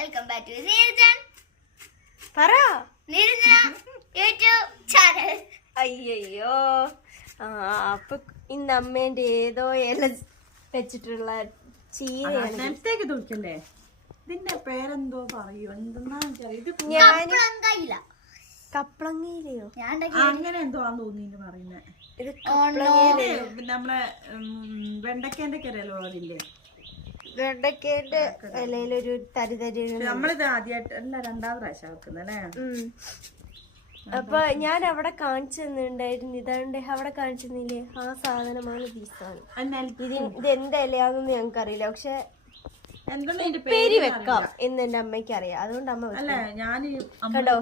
Welcome back to നീരജൻ പറ. Neeraja YouTube channel അയ്യയ്യോ. ആ അപ്പൊ ഇന്ന് അമ്മേന്റെ ഏതോ ഇല വെച്ചിട്ടുള്ള ചീരയാണ്. നിലത്തേക്ക് തൂക്കല്ലേ? ഇതിന്റെ പേരെന്തോ പറയൂ. എന്തെന്നാ. ഇത് ഞാൻ കയ്യില്ല കപ്ലങ്ങയിലെയോ? അങ്ങനെ എന്തോ ആന്ന് തോന്നിട്ട് പറയുന്നത് ഇത് നമ്മളെ വെണ്ടക്കേന്റെ പോലില്ലേ വെണ്ടക്കേന്റെ ഇലയിലൊരു തരി തരി നമ്മളിത് ആദ്യമായിട്ട് അല്ല രണ്ടാം പ്രാവശ്യം വെക്കുന്നല്ലേ അപ്പൊ ഞാൻ അവിടെ കാണിച്ചെന്നുണ്ടായിരുന്നു. ഇതാണ്ട് അവിടെ കാണിച്ചെന്നില്ലേ? ആ സാധനമാണ് ഈ സാധനം. ഇത് ഇത് എന്ത് ഇലയാണെന്ന് ഞങ്ങൾക്കറിയില്ല. പക്ഷെ പേര് വെക്കാം എന്ന് എന്റെ അമ്മയ്ക്ക് അറിയാം അതുകൊണ്ട് അമ്മ കണ്ടോ?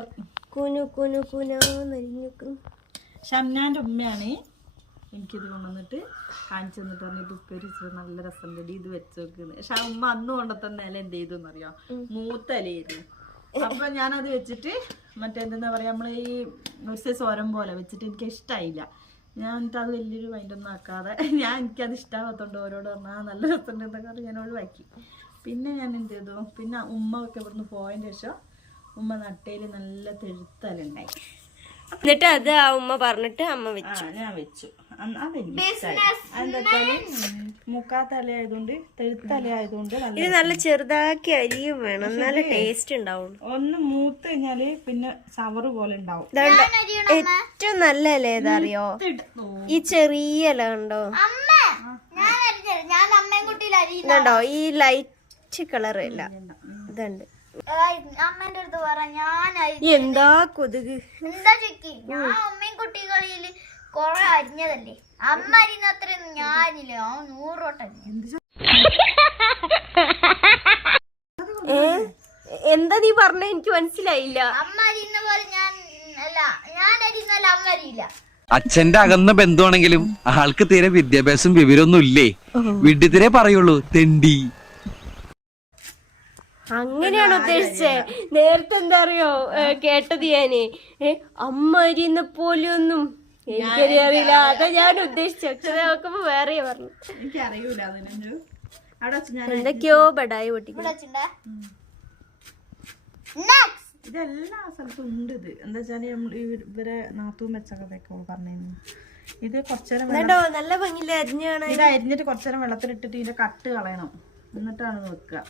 കുനു കുനു കുനു ഷംനാന്റെ ഉമ്മയാണ് എനിക്കിത് കൊണ്ടുവന്നിട്ട് കാണിച്ചു തന്നിട്ട് പറഞ്ഞു ഇത് ഉപ്പേരിച്ചത് നല്ല രസമുണ്ട് ഇത് വെച്ച് നോക്കുന്നത് പക്ഷെ അമ്മ ഉമ്മ അന്ന് കൊണ്ടുതന്ന ഇല എന്ത് ചെയ്തു എന്നറിയോ? മൂത്തലയായിരുന്നു അപ്പൊ ഞാനത് വെച്ചിട്ട് മറ്റേ എന്താ പറയാ നമ്മൾ ഈ ഒരു സ്വരം പോലെ വെച്ചിട്ട് എനിക്ക് ഇഷ്ടമായില്ല ഞാൻ എന്നിട്ട് അത് വലിയൊരു മൈൻഡൊന്നും ആക്കാതെ ഞാൻ എനിക്കത് ഇഷ്ടമാകത്തോണ്ട് ഓരോട് പറഞ്ഞാൽ "ആ, നല്ല രസമുണ്ട് എന്നൊക്കെ പറഞ്ഞ് ഞാൻ ഒഴിവാക്കി പിന്നെ ഞാൻ എന്ത് ചെയ്തു? പിന്നെ ഉമ്മ ഒക്കെ ഇവിടുന്ന് പോയതിന് ശേഷം ഉമ്മ നട്ടയിൽ നല്ല തെഴുത്തലുണ്ടായി എന്നിട്ട് അത് ആ ഉമ്മ പറഞ്ഞിട്ട് അമ്മ വെച്ചു. ഞാൻ വെച്ചു. അന്ന് അതെനിക്ക് ഇഷ്ടായി. അതെന്താ വെച്ചാൽ മുക്കാത്ത ഇല ആയതുകൊണ്ട് തെഴുത്ത ഇല ആയതുകൊണ്ട് നല്ല ഇത് നല്ല ചെറുതാക്കി അരിയും വേണം. നല്ല ടേസ്റ്റ് ഉണ്ടാവും. ഒന്ന് മൂത്ത് കഴിഞ്ഞാൽ പിന്നെ സവറ് പോലെ ഉണ്ടാവും. ഏറ്റവും നല്ല ഇല ഏതറിയോ അറിയോ? ഈ ചെറിയ ഇല കണ്ടോ? ണ്ടോ ഇതുണ്ടോ? ഈ ലൈറ്റ് കളർ ഇല്ല ഇതുണ്ട്. അമ്മേന്റെ അടുത്ത് പറ ഞാൻ എന്താ കൊതുക്? എന്താ ചെക്കി ഞാൻ അമ്മയും കുട്ടികളിൽ കൊറേ അരിഞ്ഞതല്ലേ? അമ്മ അരിയുന്ന അത്രയൊന്നും ആ അരിഞ്ഞില്ല ഞാൻ നൂറോട്ട് എന്താ നീ പറഞ്ഞ? എനിക്ക് മനസ്സിലായില്ല. അമ്മ അരിയുന്ന പോലെ ഞാൻ അല്ല ഞാൻ അരിയുന്നല്ല അമ്മ അരിയില്ല. അച്ഛന്റെ അകന്ന ബന്ധുവാണെങ്കിലും ആൾക്ക് തീരെ വിദ്യാഭ്യാസം വിവരമൊന്നും ഇല്ലേ? വീട്ടിൽ തീരെ പറയുള്ളൂ തെണ്ടി. അങ്ങനെയാണ് ഉദ്ദേശിച്ചേ. നേരത്തെ എന്താ അറിയോ? കേട്ടത് ഞാൻ. അമ്മ അരിയുന്ന പോലെയൊന്നും എനിക്കറിയില്ല അതാ ഞാൻ ഉദ്ദേശിച്ചു. പക്ഷെ നോക്കുമ്പോ വേറെ പറഞ്ഞു. എനിക്കറിയൂല അതിനു എന്തൊക്കെയോ ബഡായി പൊട്ടിക്കും. ഇവിടെ വെച്ചിട്ടുണ്ടേ നെക്സ്റ്റ് ഇതെല്ലാ സ്ഥലത്തും ഉണ്ട് ഇത്. എന്താ വെച്ചാൽ ഇവരെ നാത്തും വെച്ച പറഞ്ഞു ഇത് കുറച്ചേരം നല്ല ഭംഗിയില്ല അരിഞ്ഞാണ്. ഇത് അരിഞ്ഞിട്ട് കുറച്ചേരം വെള്ളത്തിലിട്ടിട്ട് ഇതിന്റെ കട്ട് കളയണം. എന്നിട്ടാണ് വെക്കുക.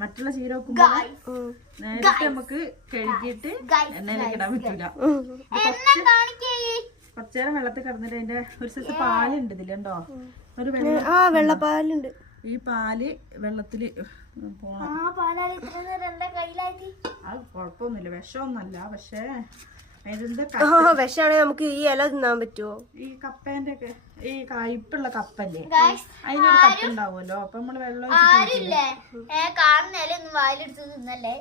മറ്റുള്ള ചീര വെക്കുമ്പോ നേരത്തെ നമുക്ക് കഴുകിയിട്ട് എണ്ണയിലേക്ക് ഇടാൻ പറ്റൂല. എന്നെ നേരം കുറച്ചേരം വെള്ളത്തിൽ കിടന്നിട്ട് അതിന്റെ ഒരു സൈസ് പാലുണ്ട് ഇതിലുണ്ടോ? ഒരു വെള്ളപ്പാലുണ്ട്. ഈ പാൽ വെള്ളത്തിൽ പോണം. അത് കുഴപ്പമൊന്നുമില്ല. വിഷമൊന്നുമല്ല. പക്ഷേ വിഷമാണെങ്കിൽ നമുക്ക് ഈ ഇല തിന്നാൻ പറ്റുമോ? ഈ കപ്പേന്റെ ഒക്കെ ഈ കയ്പുള്ള കപ്പല്ലേ? അതിനൊരു കപ്പ ഉണ്ടാവുമല്ലോ. അപ്പൊ നമ്മൾ വെള്ളം വായിലെടുത്ത് തിന്നല്ലേ.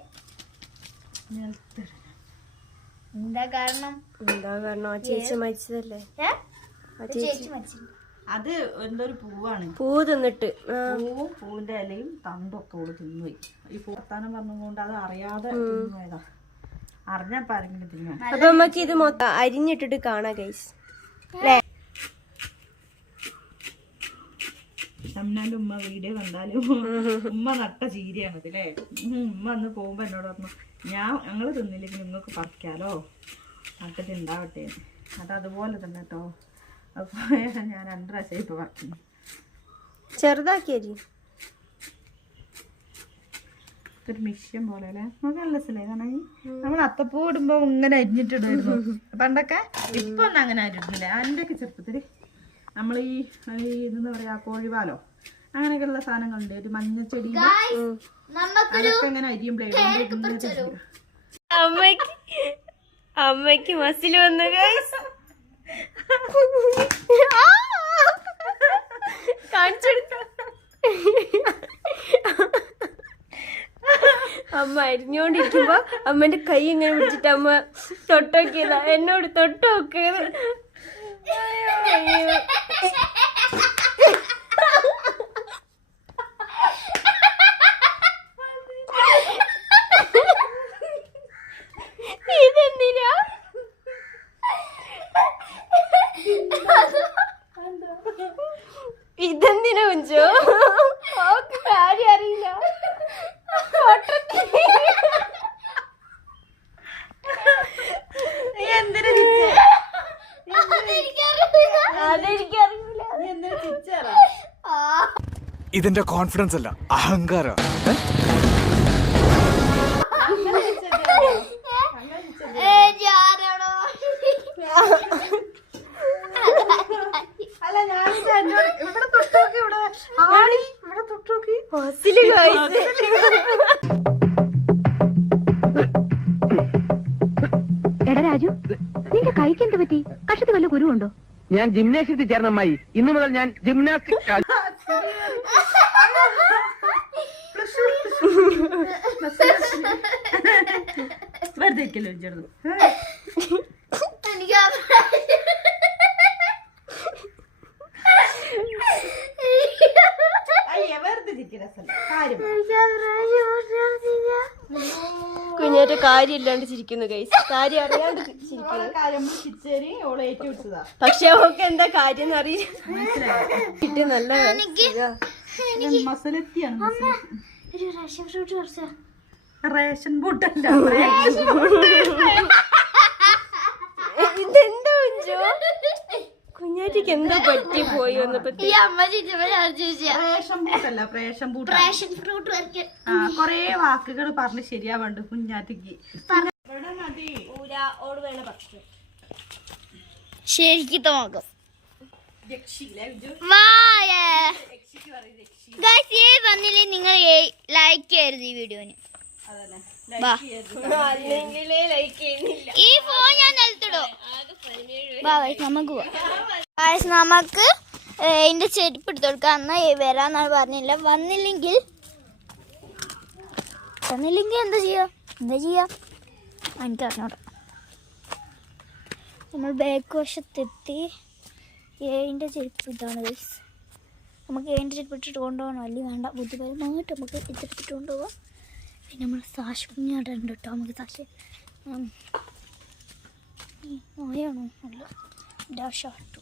എന്താ കാരണം? എന്താ കാരണം ആ ചേച്ചി മരിച്ചതല്ലേ? ആ ചേച്ചി അത് എന്തോ ഒരു പൂവാണ്. പൂ തിന്നിട്ട്. പൂവും പൂവിന്റെ ഇലയും തണ്ടൊക്കെ ഓൾ തിന്നുപോയി ഈ പൂർത്താനം പറഞ്ഞുകൊണ്ട് അത് അറിയാതെ തിന്നുപോയതാ അറിഞ്ഞപ്പോ ആരെങ്കിലും തിന്നു? അപ്പൊ നമുക്ക് ഇത് മൊത്തം അരിഞ്ഞിട്ടിട്ട് കാണാം ഗൈസ് ഷംനാന്റെ ഉമ്മ വീഡിയോ കണ്ടാലും ഉമ്മ നട്ട ചീരയാണത് അല്ലേ ഉമ്മ അന്ന് പോകുമ്പോ എന്നോട് പറഞ്ഞു ഞാൻ ഞങ്ങൾ തിന്നില്ലെങ്കിൽ നിങ്ങൾക്ക് പറിക്കാലോ? നട്ടിട്ട് ഉണ്ടാവട്ടെ അത് അതുപോലെ തന്നെ കേട്ടോ അപ്പൊ ഞാൻ രണ്ട് പ്രാവശ്യം ഇപ്പൊ പറിക്കുന്നു ചെറുതാക്കി അരി ഒരു മിഷ്യം പോലെ അല്ലേ? നമുക്ക് നല്ല രസമല്ലേ കാരണം നമ്മൾ അത്തപ്പൂ ഇടുമ്പോ ഇങ്ങനെ അരിഞ്ഞിട്ടിടുമായിരുന്നു. പണ്ടൊക്കെ ഇപ്പൊ ഒന്നും അങ്ങനെ അരിഞ്ഞില്ല എന്റെ ഒക്കെ ചെറുപ്പത്തിൽ നമ്മൾ ഈ ഇതെന്ന് പറയാ കോഴിപാലോ അങ്ങനെയൊക്കെയുള്ള സാധനങ്ങളുണ്ട്. ഒരു മഞ്ഞച്ചെടി അതൊക്കെ ഇങ്ങനെ അരിയുമ്പോഴേ അമ്മയ്ക്ക് മസിൽ വന്നു ഗൈസ് കാണിച്ചെടുത്ത. അമ്മ അരിഞ്ഞോണ്ടിരിക്കുമ്പോ അമ്മന്റെ കൈ ഇങ്ങനെ പിടിച്ചിട്ട് അമ്മ തൊട്ടോക്കിയതാ എന്നോട് തൊട്ടോക്കിയത് ഇതെന്റെ കോൺഫിഡൻസ് അല്ല അഹങ്കാര. എടാ രാജു നിന്റെ കൈക്ക് എന്ത് പറ്റി? കഷത്ത് വല്ല കുരുവുണ്ടോ? ഞാൻ ജിംനാസ്റ്റിക്സിൽ ചേർന്ന അമ്മായി. ഇന്നു മുതൽ ഞാൻ ജിംനാസ്റ്റിക് വെറുതെ ഇരിക്കല്ലോ കുഞ്ഞേറ്റ കാര്യം ഇല്ലാണ്ട് ചിരിക്കുന്നു ഗൈസ് കാര്യം അറിയാണ്ട് ചിരിക്കുന്നു. പക്ഷെ അവൾക്ക് എന്താ കാര്യം അറിയില്ല. കിട്ടിയ നല്ല മസലെത്തിയാണ് ഒരു റഷ്യ ഫ്രൂട്ട് കുറച്ച് റേഷൻ ബൂട്ടല്ല ഇതെന്താ കുഞ്ചോ? കുഞ്ഞാറ്റിക്ക് എന്താ പറ്റി പോയി വന്നപ്പോ ഈ അമ്മ ചിറ്റപ്പൻ ഞാൻ ചോദിച്ചാ റേഷൻ ബൂട്ടല്ല റേഷൻ ബൂട്ട. പ്രാഷൻ ഫ്രൂട്ട് വരയ്ക്കാൻ ആ കൊറേ വാക്കുകൾ പറഞ്ഞ് ശരിയാവണ്ട് കുഞ്ഞാറ്റിക്ക്. ശരിക്കും നോക്കും വന്നില്ലേ നിങ്ങൾ ലൈക്ക് ചെയ്യരുത് ഈ വീഡിയോന്. ഈ ഫോൺ ഞാൻ നിലത്തിടും. നമുക്ക് നമുക്ക് എന്റെ ചെരുപ്പ് എടുത്തു കൊടുക്കാം. എന്നാ വരാന്നാണ് പറഞ്ഞില്ല. വന്നില്ലെങ്കിൽ വന്നില്ലെങ്കിൽ എന്താ ചെയ്യാ? എന്താ ചെയ്യാ? എനിക്ക് അറിഞ്ഞോടാ. നമ്മൾ ബാക്ക് വശത്തെത്തി. ഏഴിന്റെ ചെരുപ്പ് ഇതാണ് നമുക്ക് ഏഴിന്റെ ചെരുപ്പ് ഇട്ടിട്ട് കൊണ്ടുപോകണം. അല്ലെങ്കിൽ വേണ്ട ബുദ്ധിപരമായിട്ട് നമുക്ക് ഇതെടുത്തിട്ട് കൊണ്ടുപോകാം. പിന്നെ നമ്മൾ സാഷ് കുഞ്ഞാടെ ഉണ്ട് കേട്ടോ നമുക്ക് സാഷ് നോയാണോ അല്ല. ഡാഷാട്ടു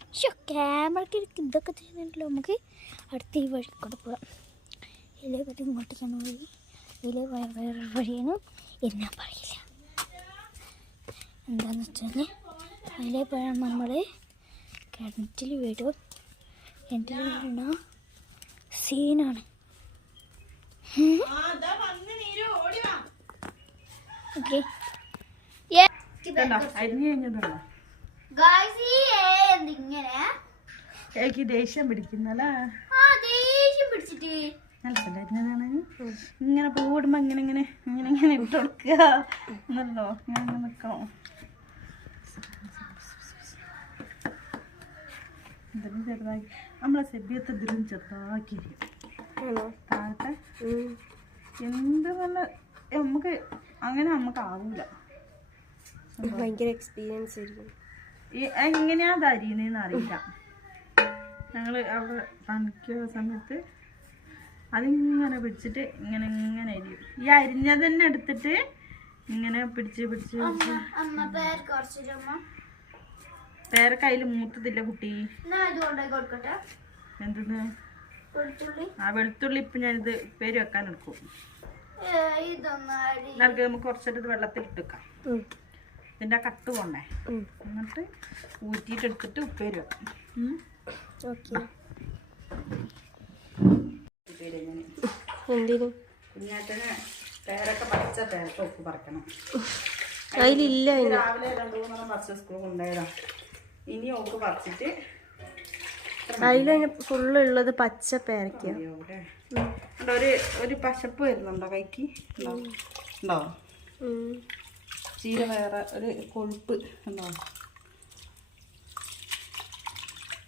പക്ഷേ ക്യാമറയ്ക്ക് ഇതൊക്കെ ചെയ്യുന്നുണ്ടല്ലോ. നമുക്ക് അടുത്ത ഈ വഴി കൂടെ പോകാം. ഇതിലേ പറ്റി ഇങ്ങോട്ടേക്കാണ് വഴി ഇതിലേ വേറെ വഴിയാണ്. എന്നാ പറയില്ല. എന്താന്ന് വെച്ചാൽ അതിലെ പോയാൽ നമ്മൾ കിണറ്റിൽ വീടും. കിണറ്റിൽ വീണ സീനാണ് ഓക്കെ അരിഞ്ഞു കഴിഞ്ഞതല്ല ഇങ്ങനെ എനിക്ക് ദേഷ്യം പിടിക്കുന്നല്ല? ഇങ്ങനെ പൂടുമ്പോ ഇങ്ങനെ ഇങ്ങനെ ഇങ്ങനെ ഇങ്ങനെ ഇട്ട് കൊടുക്കുക. എന്നല്ലോ ഞാൻ ഇങ്ങനെ നിൽക്കണം ഇതിലും ചെറുതാക്കി? നമ്മളെ സെബിയത്തെ ഇതിലും ചെറുതാക്കി ആണോ താഴത്തെ. എന്ത് പറഞ്ഞ നമുക്ക് അങ്ങനെ നമുക്ക് ആവൂല. ഭയങ്കര എക്സ്പീരിയൻസ് ആയിരിക്കും. എങ്ങനെയാ അത് അരിയുന്നതെന്ന് അറിയില്ല. ഞങ്ങൾ അവിടെ പണിക്കുന്ന സമയത്ത് അതിങ്ങനെ പിടിച്ചിട്ട് ഇങ്ങനെ ഇങ്ങനെ അരിയും. ഈ അരിഞ്ഞത് തന്നെ എടുത്തിട്ട് ഇങ്ങനെ പിടിച്ച് പിടിച്ച് പിടിച്ച്. അമ്മ പേർ കുറച്ചൊരു അമ്മ. വേറെ കയ്യിൽ മൂത്തതില്ല കുട്ടി. എന്തെന്ന്? ആ വെളുത്തുള്ളി ഇപ്പം ഞാനിത് പേര് വെക്കാൻ എടുക്കും. നൽകി നമുക്ക് കുറച്ചിട്ട് വെള്ളത്തിൽ ഇട്ടുക്കാം ഉം. ഇതിന്റെ ആ കട്ട് കൊണ്ടേ എന്നിട്ട് ഊറ്റിയിട്ട് എടുത്തിട്ട് ഉപ്പേരി വെക്കാം. കുഞ്ഞാറ്റന് പേരൊക്കെ പച്ച പേരൊക്കെ ഉപ്പ് പറിക്കണം. അതിലില്ല ഇനി. രാവിലെ രണ്ടു മൂന്നെണ്ണം പറിച്ച് സ്കൂൾ കൊണ്ടുപോയതാ. ഇനി ഓക്ക് പറിച്ചിട്ട് അതിൽ ഫുള്ള് ഉള്ളത് പച്ച പേരയ്ക്ക ഒരു ഒരു പശപ്പ് വരുന്നുണ്ടോ കൈക്ക്? ഉണ്ടോ? ചീര വേറെ ഒരു കൊഴുപ്പ് ഉണ്ടോ?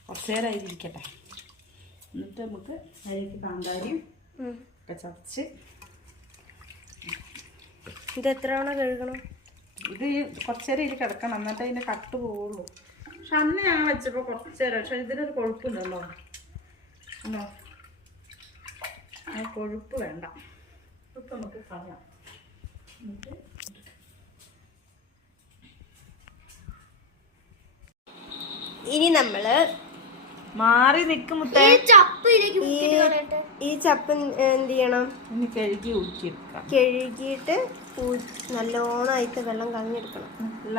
കുറച്ച് നേരം അതിലിരിക്കട്ടെ എന്നിട്ട് നമുക്ക് അതിലേക്ക് കാന്താരിയും ഒക്കെ ചതച്ച് ഇത് എത്ര തവണ കഴുകണം? ഇത് കുറച്ച് നേരം ഇതിൽ കിടക്കണം. എന്നിട്ട് അതിന്റെ കട്ട് പോവുള്ളൂ. അന്ന് ഞാൻ വെച്ചപ്പോൾ കുറച്ച് നേരം പക്ഷെ ഇതിനൊരു കൊഴുപ്പുണ്ടല്ലോ. ഉണ്ടോ? ആ കൊഴുപ്പ് വേണ്ട. ഇപ്പം നമുക്ക് കളയാം ഇനി നമ്മൾ മാറി നിൽക്കും ഈ ചപ്പ് എന്ത് ചെയ്യണം? കഴുകി ഊറ്റിയെടുക്കാം. കഴുകിയിട്ട് നല്ലോണം ആയിട്ട് വെള്ളം കളഞ്ഞെടുക്കണം. അല്ല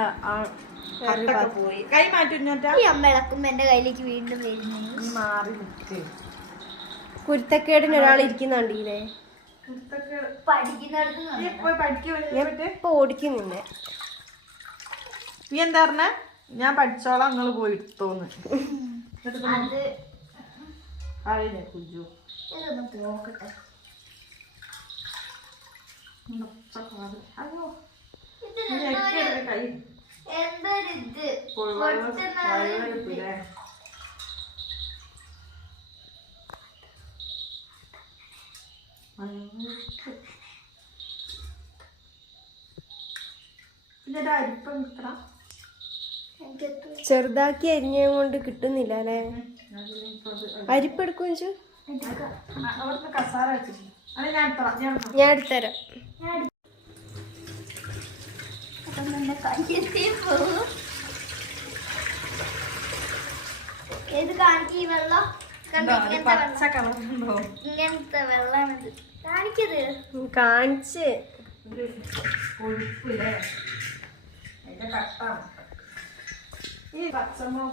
പോയി കൈ മാറ്റി ഈ അമ്മ ഇളക്കുമ്പോ എന്റെ കയ്യിലേക്ക് വീണ്ടും വരുന്നു നീ മാറി നിൽക്ക് കുരുത്തക്കേടിന് ഒരാൾ ഇരിക്കുന്നുണ്ടീലേ പഠിക്കുന്നിടത്ത് നീ ഓടിക്കുന്നില്ല എന്താ പറഞ്ഞ ഞാൻ പഠിച്ചോളാം നിങ്ങൾ പോയി എടുത്തോന്ന് അറിയില്ലേ കുജു നോക്കട്ടെ അയ്യോ കൈ എന്തൊരിത്? ചെറുതാക്കി അരിഞ്ഞത് കൊണ്ട് കിട്ടുന്നില്ല അല്ലേ? അരിപ്പെടുക്കും. ഞാൻ എടുത്തരാം. തന്നെ കയ്യെത്തി പോകും ഏത് കാണിക്ക് ഈ വെള്ളം? ഇങ്ങനത്തെ വെള്ളമാണിത്. കാണിക്കത് കാണിച്ച്.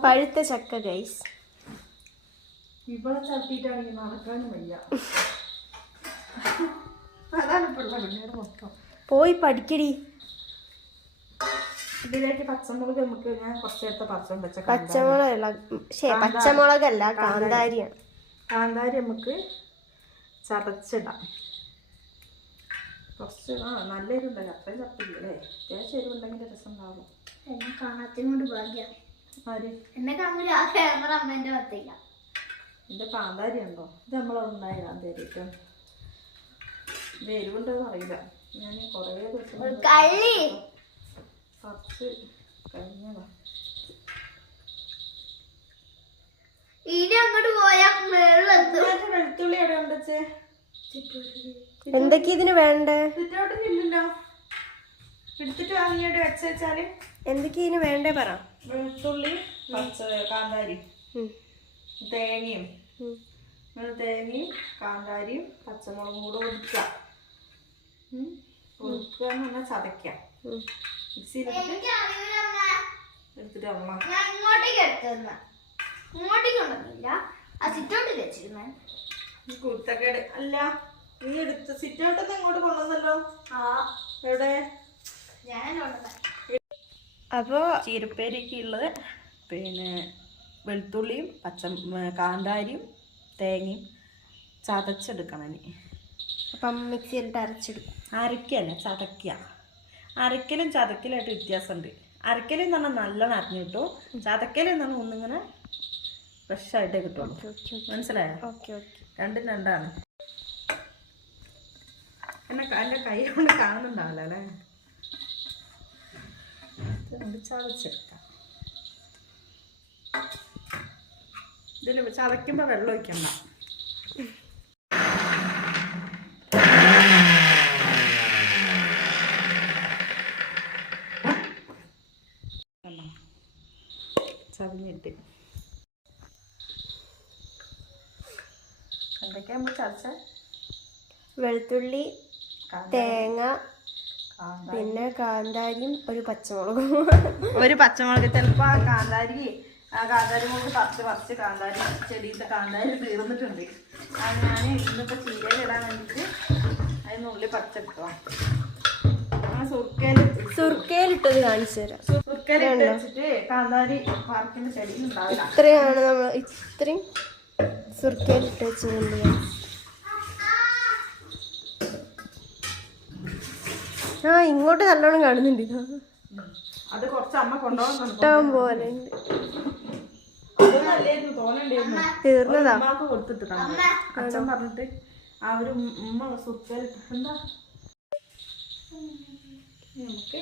പഴുത്ത ചക്ക ഗൈസ് ഇവിടെ ചവിട്ടിയിട്ടാണെങ്കിൽ നടക്കാനും വയ്യ. അതാണ് പിള്ളേർ മൊത്തം. പോയി പഠിക്കടി. ഇതിലേക്ക് പച്ചമുളക് നമുക്ക് ഞാൻ കുറച്ച് നേരത്തെ പച്ചമുളക് വെച്ച കാന്താരി. പച്ചമുളകല്ല കാന്താരിയാണ്. കാന്താരി നമുക്ക് ചതച്ചിടാം. കുറച്ച് ആ നല്ല എരിവുണ്ടല്ലോ അത്രയും ചപ്പില്ല അല്ലേ അത്യാവശ്യം എരിവുണ്ടെങ്കിൽ രസം ഉണ്ടാവും എന്നെ കാണാത്തിനോട് ഭാഗ്യം. ആര്? എന്നെ കാണൂല ആ ക്യാമറ അമ്മേന്റെ പത്തില്ല കാന്താരി ഉണ്ടോ ഇത് നമ്മളൊന്നായ കാന്താരി കേട്ടോ ഇത് എരിവുണ്ടോന്ന് അറിയില്ല. ഞാൻ കുറേ ദിവസം ഒരു കള്ളി പറിച്ച് കഴിഞ്ഞതാ. ഇനി അങ്ങോട്ട് പോയാ മേളിലെത്തും. ഇതിനകത്ത് വെളുത്തുള്ളി എവിടെ ഉണ്ട് ചേ എന്തൊക്കെ ഇതിന് വേണ്ടേ? ഇല്ലല്ലോ എടുത്തിട്ട് വാങ്ങിയോട്ട് വെച്ച് വെച്ചാൽ? എന്തൊക്കെ ഇതിന് വേണ്ടേ പറ. വെളുത്തുള്ളി പച്ച കാന്താരി. തേങ്ങയും. തേങ്ങയും കാന്താരിയും പച്ചമുളകും കൂടെ ഒതുക്കുക ഒതുക്കുക എന്ന് പറഞ്ഞാൽ ചതയ്ക്കാം ഉം. മിക്സിയിലിട്ട് അമ്മ എടുത്തിട്ട് അമ്മ. ഞാൻ ഇങ്ങോട്ടേക്ക് എടുത്തുന്ന ഇങ്ങോട്ടേക്ക് കൊണ്ടുവന്നില്ല ആ സിറ്റോട്ടിൽ വെച്ചിരുന്നേ. ഈ കുരുത്തക്കേട്. അല്ല നീ എടുത്ത് സിറ്റൗട്ടൊന്നും ഇങ്ങോട്ട് കൊണ്ടുവന്നല്ലോ. ആ. എവിടെ? അപ്പോൾ ചീരപ്പേരിക്കുള്ളത് പിന്നെ വെളുത്തുള്ളിയും പച്ച കാന്താരിയും തേങ്ങയും ചതച്ചെടുക്കണം ഇനി. അപ്പം മിക്സിയിലിട്ട് അരച്ചെടുക്കും. അരക്കല്ല ചതക്കുക അരക്കലും ചതക്കലായിട്ട് വ്യത്യാസമുണ്ട്. അരക്കലും എന്ന് പറഞ്ഞാൽ നല്ലോണം അറിഞ്ഞു കിട്ടും. ചതക്കലും എന്ന് പറഞ്ഞാൽ ഒന്നിങ്ങനെ ഫ്രഷ് ആയിട്ടേ കിട്ടുള്ളൂ. മനസ്സിലായോ? രണ്ടും രണ്ടാണ്. എന്നെ എന്റെ കൈ കൊണ്ട് കാണുന്നുണ്ടാവില്ല അല്ലേ? ചതച്ചെടുക്കാം. ഇതിൽ ചതയ്ക്കുമ്പോൾ വെള്ളം ഒഴിക്കണ്ട കണ്ടോ? ചതഞ്ഞിട്ട് എന്തൊക്കെയാ നമ്മൾ ചർച്ച? വെളുത്തുള്ളി തേങ്ങ പിന്നെ കാന്താരിയും ഒരു പച്ചമുളകും. ഒരു പച്ചമുളക്. ചിലപ്പോ ആ കാന്താരി ആ കാന്താരി മുളക് പറിച്ച് പറിച്ച് കാന്താരി ചെടിയിലത്തെ കാന്താരി തീർന്നിട്ടുണ്ട്. അത് ഞാൻ ഇന്നിപ്പോ ചീരയിൽ ഇടാൻ വേണ്ടിട്ട് അതിനുള്ളിൽ പച്ച പറിച്ചെടുത്തോ ആ സുർക്കയിൽ സുർക്കയിലിട്ടത് കാണിച്ചു തരാം. ഇത്രയാണ് നമ്മൾ ഇത്രയും സുർക്കയിലിട്ട് വെച്ചത് ആ ഇങ്ങോട്ട് നല്ലോണം കാണുന്നുണ്ട് അത് കുറച്ച് അമ്മ കൊണ്ടുപോകാൻ ഇഷ്ടം പോലെ ഉണ്ട്. തീർന്നതാ. കൊടുത്തിട്ടാണ് അച്ഛൻ പറഞ്ഞിട്ട് ആ ഒരു ഉമ്മ സുർക്കയിൽ എന്താ? നമുക്ക്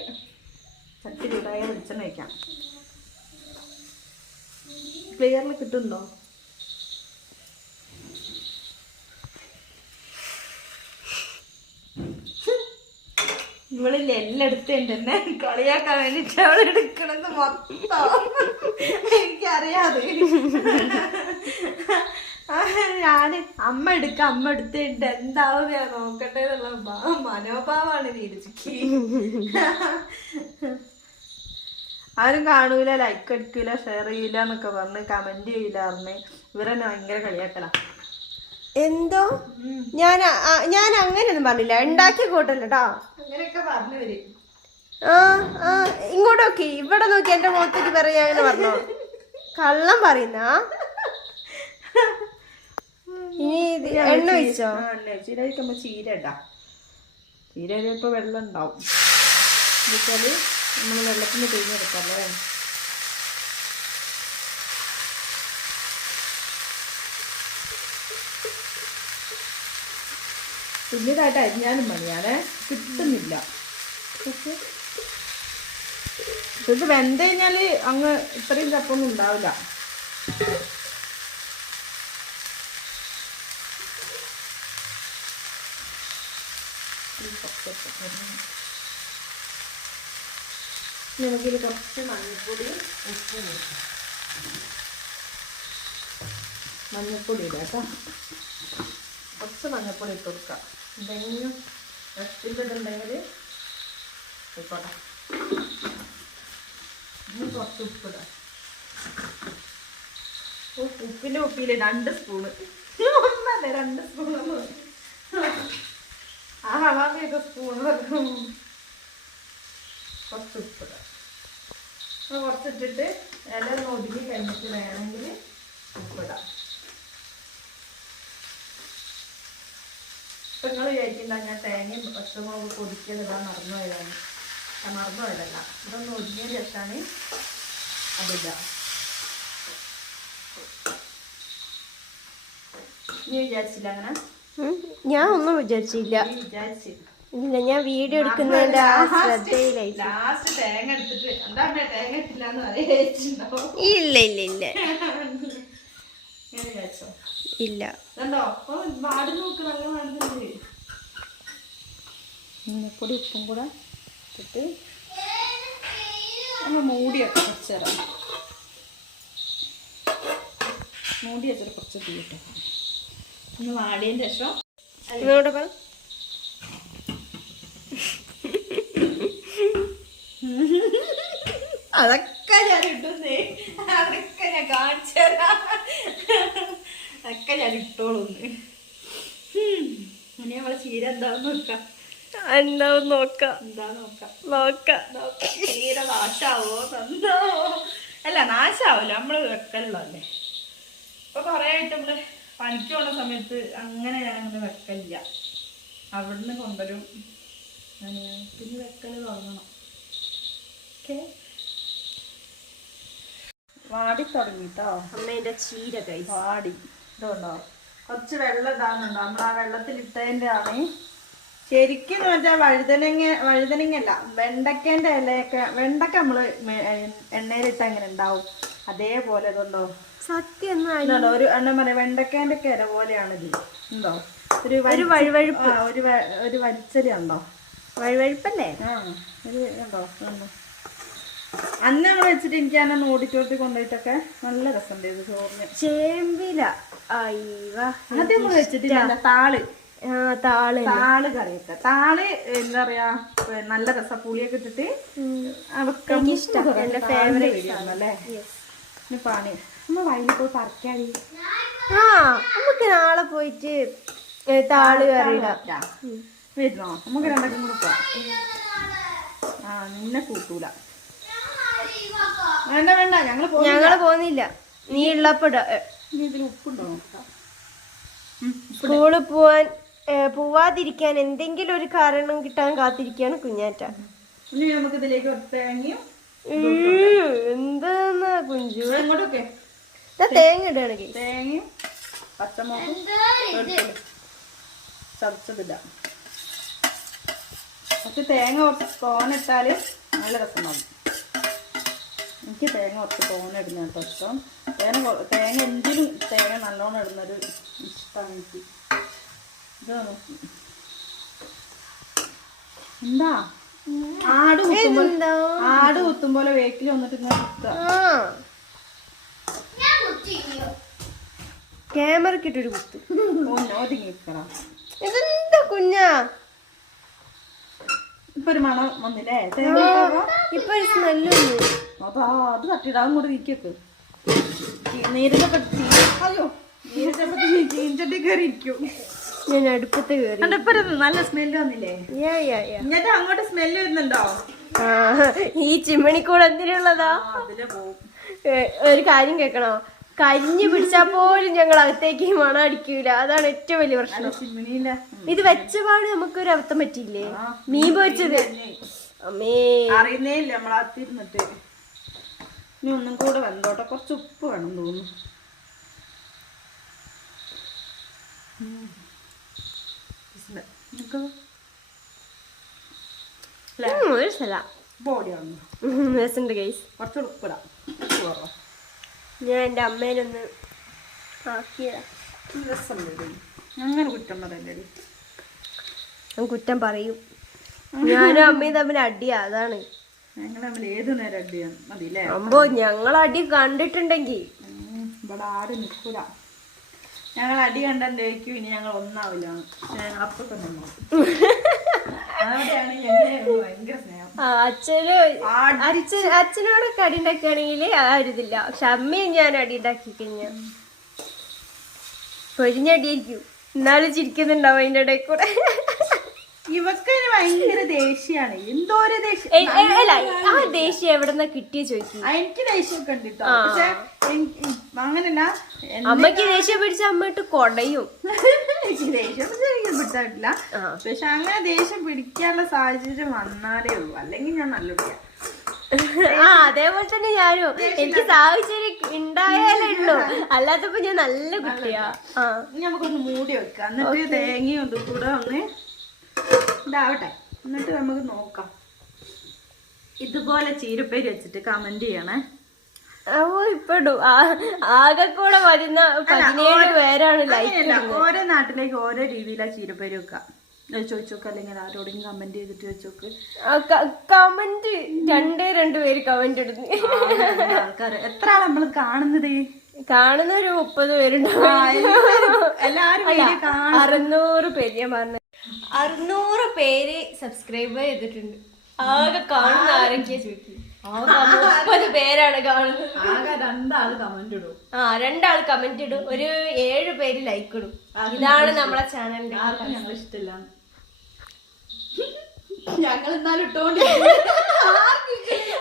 ചട്ടി ചൂടായ വെളിച്ചെണ്ണ വയ്ക്കാം ക്ലിയറിൽ കിട്ടുന്നുണ്ടോ? ഇവളില്ല എല്ലാം എടുത്തുണ്ട് എന്നെ കളിയാക്കാൻ വേണ്ടിട്ട് അവൾ എടുക്കണമെന്ന് മൊത്തം. എനിക്കറിയാതെ. ഞാൻ അമ്മ എടുക്ക അമ്മ എടുത്തിട്ട് എന്താവും ഞാൻ നോക്കട്ടെ എന്നുള്ള മനോഭാവമാണ് നീരജിക്ക് ആരും കാണൂല ലൈക്ക് അടിക്കൂല ഷെയർ ചെയ്യൂല എന്നൊക്കെ പറഞ്ഞ് കമന്റ് ചെയ്യൂല പറഞ്ഞ്. ഇവരെന്നെ ഭയങ്കര കളിയാക്കല. എന്തോ? ഞാൻ ഞാൻ അങ്ങനെയൊന്നും പറഞ്ഞില്ല. ഉണ്ടാക്കി കൂട്ടല്ലോ കേട്ടോ അങ്ങനെയൊക്കെ പറഞ്ഞു വരും ആ ആ ഇങ്ങോട്ട് നോക്കി. ഇവിടെ നോക്കി എന്റെ മുഖത്തേക്ക് പറയാ അങ്ങനെ പറഞ്ഞോ? കള്ളം പറയുന്ന? ഇനി എണ്ണ അല്ലേ ചീര കഴിക്കുമ്പോ ചീര ഇടാം. ചീര വെള്ളം ഉണ്ടാവും. എന്നുവെച്ചാൽ നമ്മൾ വെള്ളത്തിന് പിഴിഞ്ഞെടുക്കല്ലേ പുതിയതായിട്ട് അരിഞ്ഞാലും മതിയാണേ കിട്ടുന്നില്ല. പക്ഷെ ഇത് വെന്ത് കഴിഞ്ഞാൽ അങ്ങ് ഇത്രയും കപ്പൊന്നും ഉണ്ടാവില്ല. നമുക്കിത് കുറച്ച് മഞ്ഞൾപ്പൊടി ഉപ്പും കൊടുക്കാം മഞ്ഞൾപ്പൊടി ഇടാം കേട്ടോ. കുറച്ച് മഞ്ഞൾപ്പൊടി ഇട്ട് കൊടുക്കാം. എന്തെങ്കിലും റെസ്റ്റിലിട്ടുണ്ടെങ്കിൽ ആയിക്കോട്ടെ. ഇനി കുറച്ച് ഉപ്പിടാം ഉപ്പ് ഉപ്പിന്റെ ഉപ്പിയിൽ രണ്ട് സ്പൂണ് ഒന്നല്ല രണ്ട് സ്പൂൺ ആ ഹവാമിയൊക്കെ സ്പൂൺ കുറച്ച് ഉപ്പിടാം കുറച്ചിട്ടിട്ട് ഇല ഒതുങ്ങി കഴിഞ്ഞിട്ട് വേണമെങ്കിൽ ഉപ്പിടാം ഇപ്പം നിങ്ങൾ വിചാരിക്കണ്ട ഞാൻ തേങ്ങയും പച്ചമുളക് പൊടിക്കലിടാൻ മറന്നു പോയതാണ്? മറന്നു പോയതല്ല. ഇതൊന്ന് ഒതുങ്ങിയ ശേഷമാണ് അതിടാം നീ വിചാരിച്ചില്ല അങ്ങനെ? ഞാൻ ഒന്നും വിചാരിച്ചില്ല. ഇല്ല ഞാൻ വീഡിയോ എടുക്കുന്നതിന്റെ ആ ശ്രദ്ധയിലായി ഇല്ല ഇല്ല ഇല്ല. ഇല്ല. മഞ്ഞപ്പൊടി ഉപ്പും കൂടെ ഇട്ടിട്ട് നമ്മൾ മൂടി കുറച്ച് മൂടി വെച്ചിട്ട് കുറച്ച് തീ ഇട്ടോ ഒന്ന് വാടിയതിന് ശേഷം ഇങ്ങോട്ട് പറ അതൊക്കെ ഞാൻ ഇട്ടുന്നേ അതൊക്കെ ഞാൻ കാണിച്ചു അതൊക്കെ ഞാൻ ഇട്ടോളൂന്ന് ഇനി നമ്മളെ ചീര എന്താന്ന് നോക്കാം. എന്താവും നോക്കാം. എന്താ നോക്കാം? നോക്കാം. നോക്കാം ചീര നാശാവോ? നന്നാവോ? അല്ല നാശാവൂല നമ്മൾ വെക്കലുള്ളതല്ലേ. ഇപ്പൊ കൊറേ ആയിട്ട് നമ്മൾ പണിക്ക് പോണ സമയത്ത് അങ്ങനെ ഞാൻ അങ്ങനെ വെക്കലില്ല. അവിടുന്ന് കൊണ്ടുവരും. പിന്നെ വെക്കൽ തുടങ്ങണം. ഓക്കെ. വാടി തുടങ്ങിട്ടോ? അമ്മേന്റെ ചീര കൈ വാടി. ഇതുണ്ടോ? കുറച്ച് വെള്ളം ഇതാണുണ്ടോ? നമ്മൾ ആ വെള്ളത്തിൽ ഇട്ടതിന്റെ ആണ് ശരിക്കും മറ്റേ വഴുതനങ്ങ വഴുതനങ്ങല്ല വെണ്ടക്കേന്റെ ഇലയൊക്കെ വെണ്ടക്ക നമ്മൾ എണ്ണയിലിട്ട് അങ്ങനെ ഉണ്ടാവും. അതേപോലെ ഇതുണ്ടോ? സത്യം ഒരു എന്താ പറയാ വെണ്ടക്കേന്റെ കര പോലെയാണ് ഇത്. ഉണ്ടോ? ഒരു ഒരു വഴുവഴുപ്പ്. ഒരു ഒരു വലിച്ചലി ഉണ്ടോ? വഴുവഴുപ്പല്ലേ? ആ ഒരു ഉണ്ടോ? ഉണ്ടോ? അന്ന് ഞങ്ങൾ വെച്ചിട്ട് എനിക്ക് അന്നെ ഓഡിറ്റോറിയത്തിൽ കൊണ്ടുപോയിട്ടൊക്കെ നല്ല രസം ഇത് ചോറിന്. ചേമ്പില. അയ്യവ ആദ്യം നമ്മൾ വെച്ചിട്ടില്ല. താൾ? താൾ താൾ കറിയൊക്കെ. താൾ എന്താ പറയാ നല്ല രസ. പുളിയൊക്കെ ഇട്ടിട്ട് എന്റെ ഫേവറേറ്റ് ഇനി പണി നമ്മ വയലിൽ പോയി പറിക്കാടി. ആ നമുക്ക് നാളെ പോയിട്ട് താൾ കറിയിടാം. വരുന്നോ? നമുക്ക് രണ്ടാക്കും കൂടെ പോവാം. ആ നിന്നെ കൂട്ടൂല. വേണ്ട ഞങ്ങൾ ഞങ്ങൾ പോകുന്നില്ല. നീ ഉള്ളപ്പോ ഇതിൽ ഉപ്പുണ്ടോ? നോക്കാം സ്കൂളിൽ പോവാൻ പോവാതിരിക്കാൻ എന്തെങ്കിലും ഒരു കാരണം കിട്ടാൻ കാത്തിരിക്കാണ് കുഞ്ഞാറ്റ. ഇനി നമുക്ക് ഇതിലേക്ക് തേങ്ങയും ഉം, എന്താന്നാ കുഞ്ചു? അങ്ങോട്ടൊക്കെ ദാ തേങ്ങ ഇടുകയാണ് ഗൈസ് തേങ്ങയും പച്ചമുളകും ചതച്ചതില്ല. കുറച്ച് തേങ്ങ കുറച്ച് തോനിട്ടാൽ നല്ല രസമാകും എനിക്ക് തേങ്ങ കുറച്ച് തോനിടുന്ന കേട്ടോ ഇഷ്ടം. തേങ്ങ തേങ്ങ എന്തിനും തേങ്ങ നല്ലോണം ഇടുന്നൊരു ഇഷ്ടമാണ് എനിക്ക്. ഇതാണ്? എന്താ? ആട് കുത്തുമ്പോൾ? ആട് കുത്തും പോലെ വേക്കിൽ വന്നിട്ട് ഇങ്ങനെ കുത്തുക. ക്യാമറക്ക് ഇട്ടൊരു കുത്ത്. ഇതെന്താ കുഞ്ഞാ? ഇപ്പൊ ഒരു മണം വന്നില്ലേ? ഇപ്പൊ ഒരു സ്മെല്ല് വന്നു. അത് തട്ടിടാൻ കൂടെ ഇരിക്കൊക്കെ നീരിലൊക്കെ അയ്യോ അയ്യോ ചീഞ്ചട്ടി കയറി ഇരിക്കും ഞാൻ അടുപ്പത്ത് കയറി ഒരു നല്ല സ്മെല്ല് വന്നില്ലേ? എന്നിട്ട് അങ്ങോട്ട് സ്മെല്ല് വരുന്നുണ്ടോ? ഈ ചിമ്മണിക്കൂടെ എന്തിനുള്ളതാ? ഒരു കാര്യം കേക്കണോ കരിഞ്ഞു പിടിച്ചാ പോലും ഞങ്ങൾ അകത്തേക്ക് മണം അടിക്കൂല. അതാണ് ഏറ്റവും വലിയ പ്രശ്നം. ഇത് വെച്ചപാട് നമുക്കൊരു അബദ്ധം പറ്റിയില്ലേ? മീൻ പൊരിച്ചത്. അമ്മേ. അറിയുന്നേ ഇല്ല നമ്മൾ അത്തിരുന്നിട്ട് ഇനി ഒന്നും കൂടെ വെന്തോട്ടെ. കുറച്ച് ഉപ്പ് വേണം തോന്നുന്നു. ഒരു സ്ഥല രസമുണ്ട് ഗൈസ് കുറച്ച് കുറവാ ഞാൻ എന്റെ അമ്മേനൊന്ന് ആക്കിയതാ രസമുണ്ട് അങ്ങനെ കുറ്റം പറയല്ലേ ഞാൻ കുറ്റം പറയും ഞാനും അമ്മയും തമ്മിൽ അടിയാ അതാണ് ഞങ്ങൾ തമ്മിൽ ഏത് നേരം അടിയാണ് മതില്ലേ അമ്പോ ഞങ്ങൾ അടി കണ്ടിട്ടുണ്ടെങ്കിൽ ഇവിടെ ആരും നിൽക്കൂല. ഞങ്ങൾ അടി കണ്ടേക്കും ഇനി ഞങ്ങൾ ഒന്നാവില്ല. അച്ഛന് അച്ഛനോടൊക്കെ അടി ഉണ്ടാക്കുകയാണെങ്കിൽ ആരുതില്ല പക്ഷെ അമ്മയും ഞാൻ അടി ഉണ്ടാക്കി കഴിഞ്ഞാ. പൊരിഞ്ഞടിയായിരിക്കും എന്നാലും ചിരിക്കുന്നുണ്ടാവും അതിന്റെ ഇടയിൽ കൂടെ. ഇവക്ക് ഇതിന് ഭയങ്കര ദേഷ്യാണ്. എന്തോ ഒരു ദേഷ്യം അല്ല ആ ദേഷ്യം എവിടെന്നാ കിട്ടിയ ചോദിക്കും? ആ, എനിക്ക് ദേഷ്യമൊക്കെ ഉണ്ട് കേട്ടോ പക്ഷെ എനിക്ക് അങ്ങനല്ല. എന്നെ അമ്മയ്ക്ക് ദേഷ്യം പിടിച്ച അമ്മ ഇട്ട് കൊടയും. എനിക്ക് ദേഷ്യം പിടിച്ചാൽ എനിക്ക് പിടിച്ചിട്ടില്ല. പക്ഷെ അങ്ങനെ ദേഷ്യം പിടിക്കാനുള്ള സാഹചര്യം വന്നാലേ ഉള്ളൂ. അല്ലെങ്കിൽ ഞാൻ നല്ല കുട്ടിയാ ആ അതേപോലെ തന്നെ ഞാനും. എനിക്ക് സാഹചര്യം ഉണ്ടായാലേ ഉള്ളൂ. അല്ലാത്തപ്പോ ഞാൻ നല്ല കുട്ടിയാ. ആ. ഇനി നമുക്കൊന്ന് മൂടി വെക്കാം. എന്നിട്ട് തേങ്ങയും ഇതും കൂടെ ഒന്ന് ഇതാവട്ടെ. എന്നിട്ട് നമുക്ക് നോക്കാം. ഇതുപോലെ ചീരപ്പേര് വെച്ചിട്ട് കമന്റ് ചെയ്യണേ. ഓ ഇപ്പൊ ഇടും. ആകെ കൂടെ വരുന്ന പതിനേഴ് പേരാണ് ഓരോ നാട്ടിലേക്ക് ഓരോ രീതിയിലാ ചീരപ്പേര് വെക്കാം. ചോദിച്ചോക്ക് അല്ലെങ്കിൽ ആരോടെങ്കിലും കമന്റ് ചെയ്തിട്ട് വെച്ചോക്ക്. കമന്റ് രണ്ടേ രണ്ട് പേര് കമന്റ് ഇടുന്നു. ആൾക്കാർ എത്ര ആളാ നമ്മൾ കാണുന്നത്? കാണുന്ന ഒരു മുപ്പത് പേരുണ്ടാവും. അറുന്നൂറ് പേര് ഞാൻ പറഞ്ഞു അറുന്നൂറ് പേര് സബ്സ്ക്രൈബ് ചെയ്തിട്ടുണ്ട്. ആകെ കാണുന്ന ആരൊക്കെയാ ചോദിക്കും? മുപ്പത് പേരാണ് കാണുന്നത്. രണ്ടാൾ കമന്റ് ഇടും. ആ രണ്ടാൾ കമന്റ് ഇടും. ഒരു ഏഴ് പേര് ലൈക്ക് ഇടും. ഇതാണ് നമ്മളെ ചാനലിന്റെ ഞങ്ങൾ ഇഷ്ടമില്ല. ഞങ്ങൾ എന്നാലും ഇട്ടോണ്ട്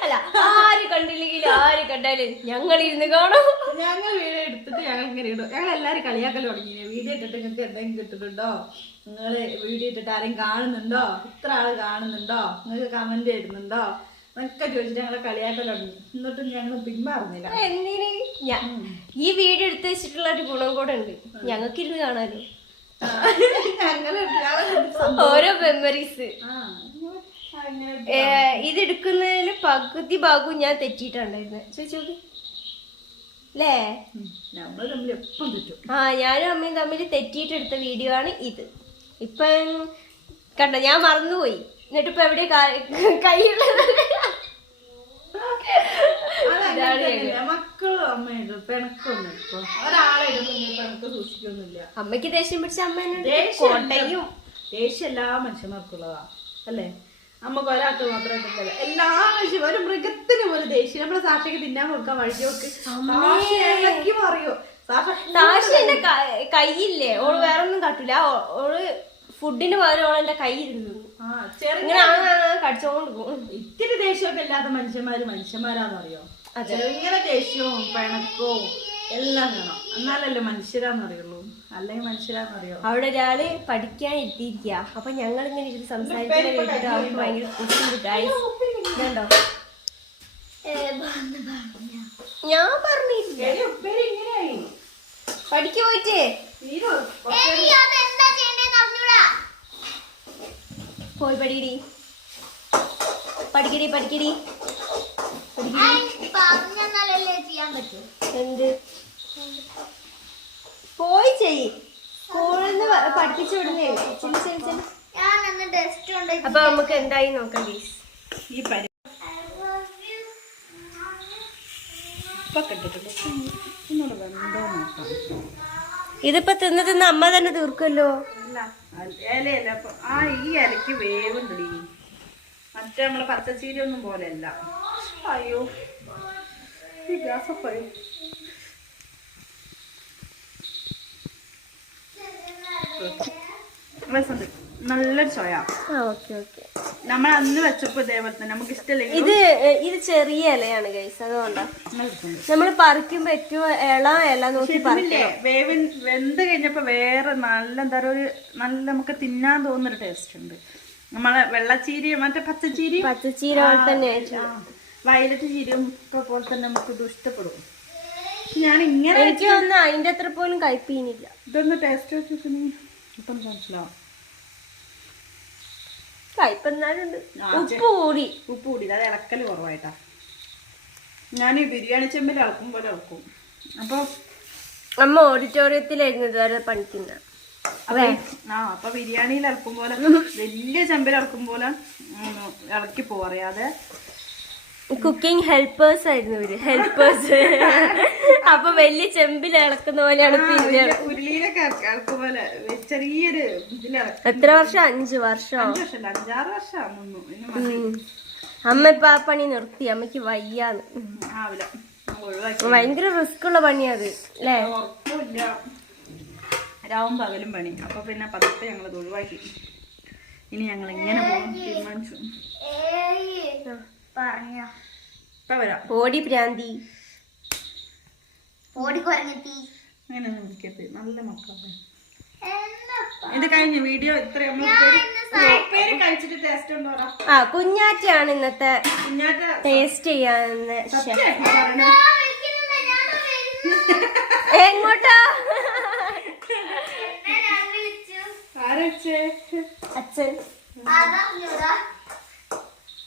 അല്ല ആര് കണ്ടില്ലെങ്കിൽ ആര് കണ്ടാലും ഞങ്ങൾ ഇരുന്ന് കാണും. ഞങ്ങൾ വീഡിയോ എടുത്തിട്ട് ഞങ്ങൾ ഇങ്ങനെ ഇടും. ഞങ്ങൾ എല്ലാരും കളിയാക്കൽ തുടങ്ങി വീഡിയോ ഇട്ടിട്ട് നിങ്ങൾക്ക് എന്തെങ്കിലും കിട്ടുന്നുണ്ടോ? നിങ്ങൾ വീഡിയോ ഇട്ടിട്ട് ആരെയും കാണുന്നുണ്ടോ? ഇത്ര ആൾ കാണുന്നുണ്ടോ? നിങ്ങൾക്ക് കമന്റ് ചെയ്യുന്നുണ്ടോ എന്നൊക്കെ ചോദിച്ചിട്ട് ഞങ്ങളെ കളിയാക്കൽ തുടങ്ങി. എന്നിട്ടും ഞങ്ങൾ പിന്മാറുന്നില്ല. എന്തിന്? ഈ വീഡിയോ എടുത്ത് വെച്ചിട്ടുള്ള ഒരു ഗുണം കൂടെ ഉണ്ട്. ഞങ്ങൾക്ക് ഇരുന്ന് കാണാനോ ഓരോ മെമ്മറീസ് ഇത് എടുക്കുന്നതിൽ പകുതി ഭാഗവും ഞാൻ തെറ്റിയിട്ടുണ്ടായിരുന്നു. ചോദിച്ചോക്ക്. അല്ലേ ആ ഞാനും അമ്മയും തമ്മിൽ തെറ്റിയിട്ടെടുത്ത വീഡിയോ ആണ് ഇത്. ഇപ്പം കണ്ട ഞാൻ മറന്നുപോയി. എന്നിട്ട് ഇപ്പൊ. എവിടെ കൈയുള്ളത് അമ്മയ്ക്ക് ദേഷ്യം പിടിച്ച അമ്മേനോട് ദേഷ്യം എല്ലാ മനുഷ്യന്മാർക്കുള്ളതാ. അല്ലേ? നമുക്ക് ഒരാൾക്ക് മാത്രമായിട്ടില്ല എല്ലാ മനുഷ്യരും ഒരു മൃഗത്തിന് പോലും ദേഷ്യം. നമ്മളെ സാക്ഷയ്ക്ക് തിന്നാൻ കൊടുക്കാൻ വഴി നോക്ക് സാക്ഷി പറയൂ സാക്ഷ കൈയില്ലേ ഓൾ വേറൊന്നും കാട്ടൂല. ഓൾ ഫുഡിന് പകരം എന്റെ കൈ ഇരുന്നു ഇങ്ങനെ ആ കടിച്ചോണ്ട് പോകും. ഇത്തിരി ദേഷ്യമൊക്കെ ഇല്ലാത്ത മനുഷ്യന്മാര് മനുഷ്യന്മാരാന്നറിയോ? ചെറിയ ദേഷ്യവും പിണക്കവും എല്ലാം വേണം. എന്നാലല്ലേ മനുഷ്യരാന്നറിയുള്ളൂ? അല്ലെങ്കിൽ മനുഷ്യരാന്നറിയോ? അവിടെ ഒരാൾ പഠിക്കാൻ എത്തിയിരിക്കുക അപ്പൊ ഞങ്ങൾ ഇങ്ങനെ ഇരുന്ന് സംസാരിക്കാൻ കേട്ടിട്ട് അവർക്ക് ഭയങ്കര ബുദ്ധിമുട്ടായി ഇതുണ്ടോ? ഞാൻ. പറഞ്ഞില്ല പഠിക്കു പോയിട്ടേ. തീരോ? പോയി പഠിക്കടി പഠിക്കടി. പഠിക്കടി. എന്ത്? പോയി ചെയ്. സ്കൂളിൽ നിന്ന് പഠിപ്പിച്ചു വിടുന്നേ. ചെല്ലു ചെല്ലു ചെല്ലു. അപ്പൊ നമുക്ക് എന്തായി നോക്കാം പ്ലീസ് ഈ പരി ഇതിപ്പോ തിന്ന് തിന്ന് അമ്മ തന്നെ തീർക്കുമല്ലോ ഇലയല്ല ആ ഈ ഇലയ്ക്ക് വേവുണ്ടടി. മറ്റേ നമ്മളെ പച്ചച്ചീരി ഒന്നും പോലെയല്ല. അയ്യോ ഗ്യാസൊക്കെ രസമുണ്ട് നല്ലൊരു ചോയ. Okay okay. നമ്മൾ അന്ന് വെച്ചപ്പോ ഇതേപോലെ തന്നെ. നമുക്ക് ഇഷ്ടമല്ലേ ഇത് ഇത് ചെറിയ ഇലയാണ് ഗൈസ് അതുകൊണ്ടാ നമ്മൾ പറിക്കുമ്പോ ഏറ്റവും ഇള ഇല നോക്കി വേവൻ വെന്ത് കഴിഞ്ഞപ്പോ വേറെ നല്ല എന്താ പറയുക ഒരു നല്ല നമുക്ക് തിന്നാൻ തോന്നുന്നൊരു ടേസ്റ്റ് ഉണ്ട്. നമ്മളെ വെള്ളച്ചീരി മറ്റേ പച്ചച്ചീരി പച്ചച്ചീര പോലെ തന്നെ വയലറ്റ് ചീരയും ഒക്കെ പോലെ തന്നെ നമുക്ക് ഇത് ഇഷ്ടപ്പെടും. ഞാൻ ഇങ്ങനെ എനിക്ക് അതിന്റെ അത്ര പോലും കഴിപ്പീനില്ല ഇതൊന്ന് ടേസ്റ്റ് വെച്ചിട്ടുണ്ടെങ്കിൽ ഇപ്പം മനസ്സിലാവും. കയ്പെന്നാലുണ്ട്. ആ, ഉപ്പ് കൂടി ഉപ്പ് കൂടി അത് ഇളക്കൽ കുറവായിട്ടാ. ഞാൻ ഈ ബിരിയാണി ചെമ്പിൽ ഇളക്കും പോലെ ഇളക്കും. അപ്പോൾ അമ്മ ഓഡിറ്റോറിയത്തിലായിരുന്നു ഇതുവരെ പണിക്കുന്ന അതെ ആ അപ്പൊ ബിരിയാണിയിൽ ഇളക്കും പോലെ വലിയ ചെമ്പിൽ ഇളക്കും പോലെ ഇളക്കി പോറിയാതെ കുക്കിംഗ് ഹെൽപ്പേഴ്സ് ആയിരുന്നു ഇവർ. ഹെൽപ്പേഴ്സ് അപ്പൊ വലിയ ചെമ്പിൽ ഇളക്കുന്ന പോലെയാണ് ചെറിയൊരു എത്ര വർഷം? അഞ്ചു വർഷം. അമ്മ ഇപ്പൊ ആ പണി നിർത്തി. അമ്മയ്ക്ക് വയ്യാന്ന്. ഭയങ്കര റിസ്ക് ഉള്ള പണിയത് അല്ലേ? രാവും പകലും പണി. അപ്പൊ പിന്നെ പതുക്കെ ഞങ്ങൾ ഒഴിവാക്കി. ഇനി ഞങ്ങൾ എങ്ങനെ പോകും തീരുമാനിച്ചു പറഞ്ഞ ഇപ്പൊ വരാം. ഓടി പ്രാന്തി അങ്ങനെ നിൽക്കരുത് നല്ല മക്കളാണ് ഇത് കഴിഞ്ഞ വീഡിയോ ഇത്ര നമ്മൾ പേര് കഴിച്ചിട്ട് ടേസ്റ്റ് ഉണ്ടോ. ആ കുഞ്ഞാറ്റയാണ് ഇന്നത്തെ ടേസ്റ്റ് ചെയ്യാന്ന്. എങ്ങോട്ടാ? അച്ഛൻ.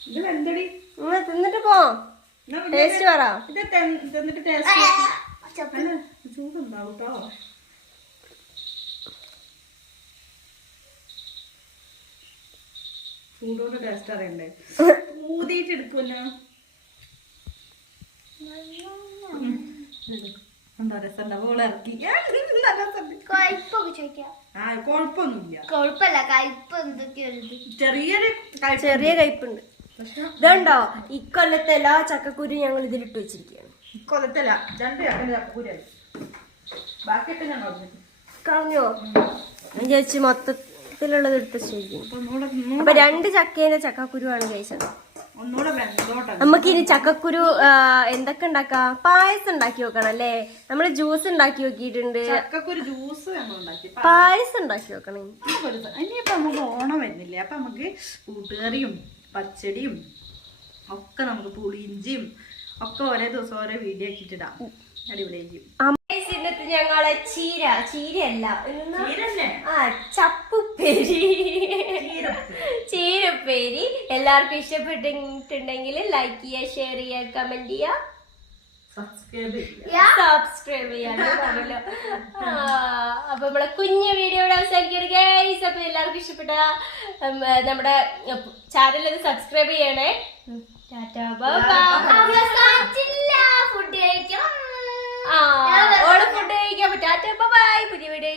ഇത് ഇന്ന് തിന്നിട്ട് പോ. ടേസ്റ്റ് പറ. ചൂടോട് ടേസ്റ്റ് അറിയണ്ടേ? ഊതിയിട്ട് എടുക്കുമല്ലോ ഓൾ ഇറക്കി. കുഴപ്പമൊന്നുമില്ല ചെറിയൊരു. ചെറിയ കയ്പുണ്ട് ഇതുണ്ടോ? ഇക്കൊല്ലത്തെ എല്ലാ ചക്കക്കുരു ഞങ്ങൾ ഇതിലിട്ട് വെച്ചിരിക്കുകയാണ്. കൊലത്തല്ല രണ്ട് ചക്കക്കുരി ഞാൻ കളഞ്ഞോ? ഞാൻ ചോദിച്ചു മൊത്തത്തിലുള്ളത് എടുത്ത് വെച്ചിരിക്കുന്നു അപ്പൊ രണ്ട് ചക്കേന്റെ ചക്കക്കുരുവാണ് കഴിച്ചത്. ഒന്നുകൂടെ വെന്തോട്ടെ നമുക്ക് ഇനി ചക്കക്കുരു എന്തൊക്കെ ഉണ്ടാക്കാം? പായസം ഉണ്ടാക്കി നോക്കണം അല്ലേ? നമ്മൾ ജ്യൂസ് ഉണ്ടാക്കി നോക്കിയിട്ടുണ്ട് ചക്കക്കൊരു ജ്യൂസ് പായസം ഉണ്ടാക്കി. ആ ഇനിയിപ്പോ നമുക്ക് ഓണം വരുന്നില്ലേ? അപ്പൊ നമുക്ക് കൂട്ടുകറിയും പച്ചടിയും ഒക്കെ നമുക്ക് പുളിയിഞ്ചിയും ഒക്കെ ഒരേ ദിവസം ഓരോ വീഡിയോ ആക്കിയിട്ടിടാം. അടിപൊളിയായിരിക്കും. ഇന്നത്തെ ഞങ്ങളെ ചീര ചീരയല്ല ആ ചപ്പുപ്പേരി. ചീരപ്പേരി. എല്ലാവർക്കും ഇഷ്ടപ്പെട്ടിട്ടുണ്ടെങ്കിൽ ലൈക്ക് ചെയ്യുക ഷെയർ ചെയ്യുക കമന്റ് ചെയ്യുക. സബ്സ്ക്രൈബ് അപ്പൊ നമ്മളെ കുഞ്ഞു വീഡിയോ ഇവിടെ അവസാനിക്കുകയാണ് ഗൈസ് അപ്പൊ എല്ലാവർക്കും ഇഷ്ടപ്പെട്ട നമ്മുടെ ചാനൽ ഒന്ന് സബ്സ്ക്രൈബ് ചെയ്യണേ. ഫുഡ് കഴിക്കാം. കഴിക്കാൻ ബൈ പുതിയ വീഡിയോ